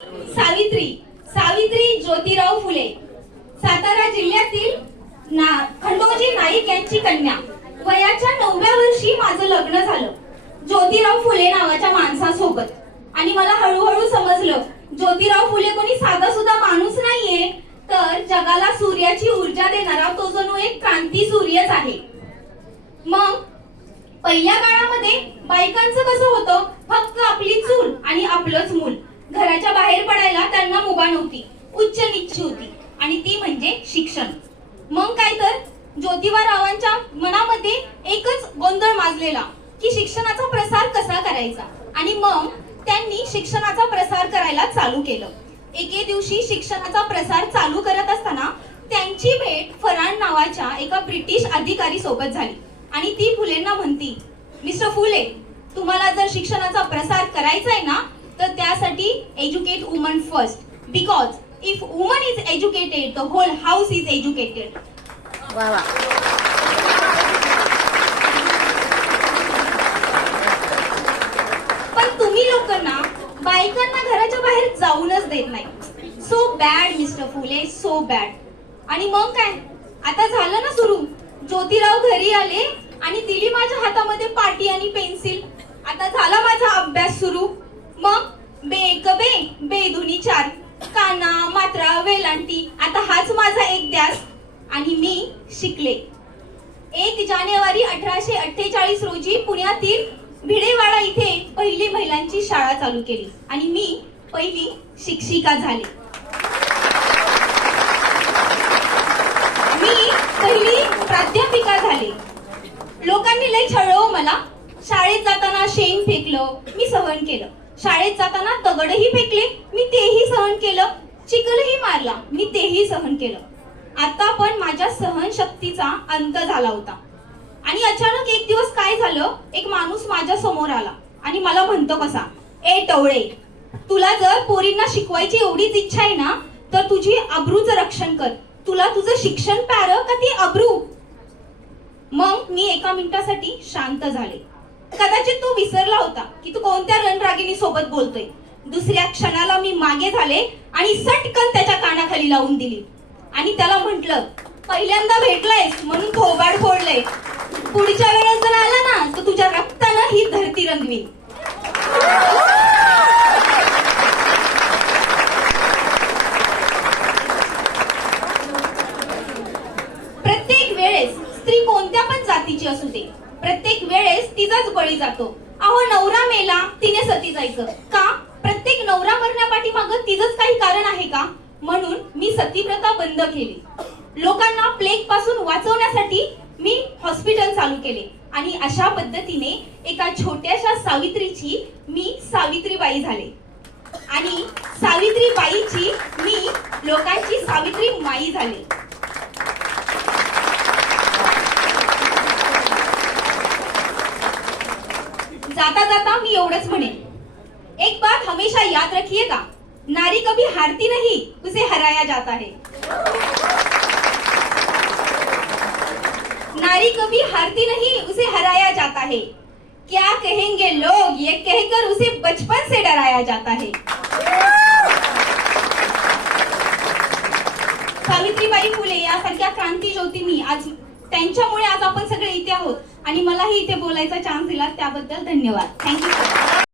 सावित्री सावित्री ज्योतिराव फुले, सातारा जिल्ह्यातील खंडोजी नाईक यांची कन्या. वयाच्या 9व्या वर्षी माझं लग्न झालं ज्योतिराव फुले नावाच्या माणसासोबत. आणि मला हळूहळू समजलं ज्योतिराव फुले कोणी साधा सुद्धा माणूस नाहीये, तर जगाला सूर्याची ऊर्जा देणारा तो जणू एक क्रांती सूर्यच आहे. मग पहिल्या काळामध्ये बायकांचं कसं होतं, फक्त आपली चूल आणि आपलंच मूल. घराच्या बाहेर पडायला त्यांना मुभा नव्हती, उच्च नीच होती, आणि ती म्हणजे शिक्षण. मग काय तर ज्योतिबा रावांच्या मनामध्ये एकच गोंधळ माजलेला की शिक्षणाचा प्रसार कसा करायचा. आणि मग त्यांनी शिक्षणाचा प्रसार करायला चालू केलं. एके दिवशी शिक्षणाचा प्रसार चालू करत असताना त्यांची भेट फरान नावाच्या एका ब्रिटिश अधिकारी सोबत झाली. आणि ती फुलेंना म्हणती, मिस्टर फुले, तुम्हाला जर शिक्षणाचा प्रसार करायचा आहे ना, तर त्यासाठी educate woman first, because if woman is educated the whole house is educated. वा वा. पण तुम्ही लोकांना बायकांना घराच्या बाहेर जाऊनच देत नाही. सो बॅड मिस्टर फुले, सो बॅड. आणि मग काय, आता झालं ना सुरू. ज्योतिराव घरी आले आणि दिली माझ्या हातामध्ये पाटी आणि पेन्सिल. आता झाला माझा अभ्यास सुरू. मग बे एक बे, बे दुनी चार, काना मात्रा वेलांटी, आता हाच माझा एक ध्यास. आणि मी शिकले. 1 जानेवारी 1848 रोजी पुण्यातील भिडेवाडा इथे पहिली महिलांची शाळा चालू केली आणि मी पहिली शिक्षिका झाले. मी पहिली प्राध्यापिका झाले. लोकांनी लय छळलं मला. शाळेत जाताना शेण फेकलं, मी सहन केलं. शाळेत जाताना दगडही फेकले, मी तेही सहन केलं. चिखलही मारला, मी तेही सहन केलं. आता पण माझ्या सहनशक्तीचा अंत झाला होता. आणि अचानक एक दिवस काय झालं, एक माणूस माझ्या समोर आला आणि मला म्हणतो कसा, ए टवळे, तुला जर पोरींना शिकवायची एवढीच इच्छा आहे ना, तर तुझी अब्रूचं रक्षण कर. तुला तुझं शिक्षण प्यारं का ती अब्रू. मग मी एका मिनिटासाठी शांत झाले. कदाचित तो विसरला होता की तू कोणत्या रणरागिणी सोबत बोलतोय. दुसऱ्या क्षणाला मी मागे झाले आणि सटकन त्याच्या कानाखाली लावून दिली आणि त्याला म्हटलं, पहिल्यांदा भेटलायस म्हणून थोबाड फोडलंय. पुढच्या वेळेस जर आला ना, तर तुझ्या रक्तानं ही धरती रंगवी. प्रत्येक वेळेस स्त्री कोणत्या पण जातीची असू दे, प्रत्येक वेळेस तिचाच बळी जातो. अहो, नवरा मेला तिने सती जायचं का? प्रत्येक नवरा मरण्यापाठी मागं तिचंच काही कारण आहे का? म्हणून मी सतीप्रथा बंद केली. लोकांना प्लेग पासून वाचवण्यासाठी मी हॉस्पिटल चालू केले. आणि अशा पद्धतीने एका छोट्याशा सावित्रीची मी सावित्रीबाई झाले. आणि सावित्रीबाईची मी लोकांची सावित्री माई झाले. जाता जाता मी एवढंच म्हणेन, एक बात हमेशा याद रखिएगा, नारी कभी हारती नहीं, उसे हराया जाता है. नारी कभी हारती नहीं, उसे हराया जाता है. क्या कहेंगे लोग, ये कहकर उसे बचपन से डराया जाता है. सावित्रीबाई फुले यासारख्या क्रांती ज्योतींनी आज, त्यांच्यामुळे आज आपण सगळे इथे आहोत. आणि मलाही इथे बोलायचा चान्स दिला त्याबद्दल धन्यवाद. थँक्यू.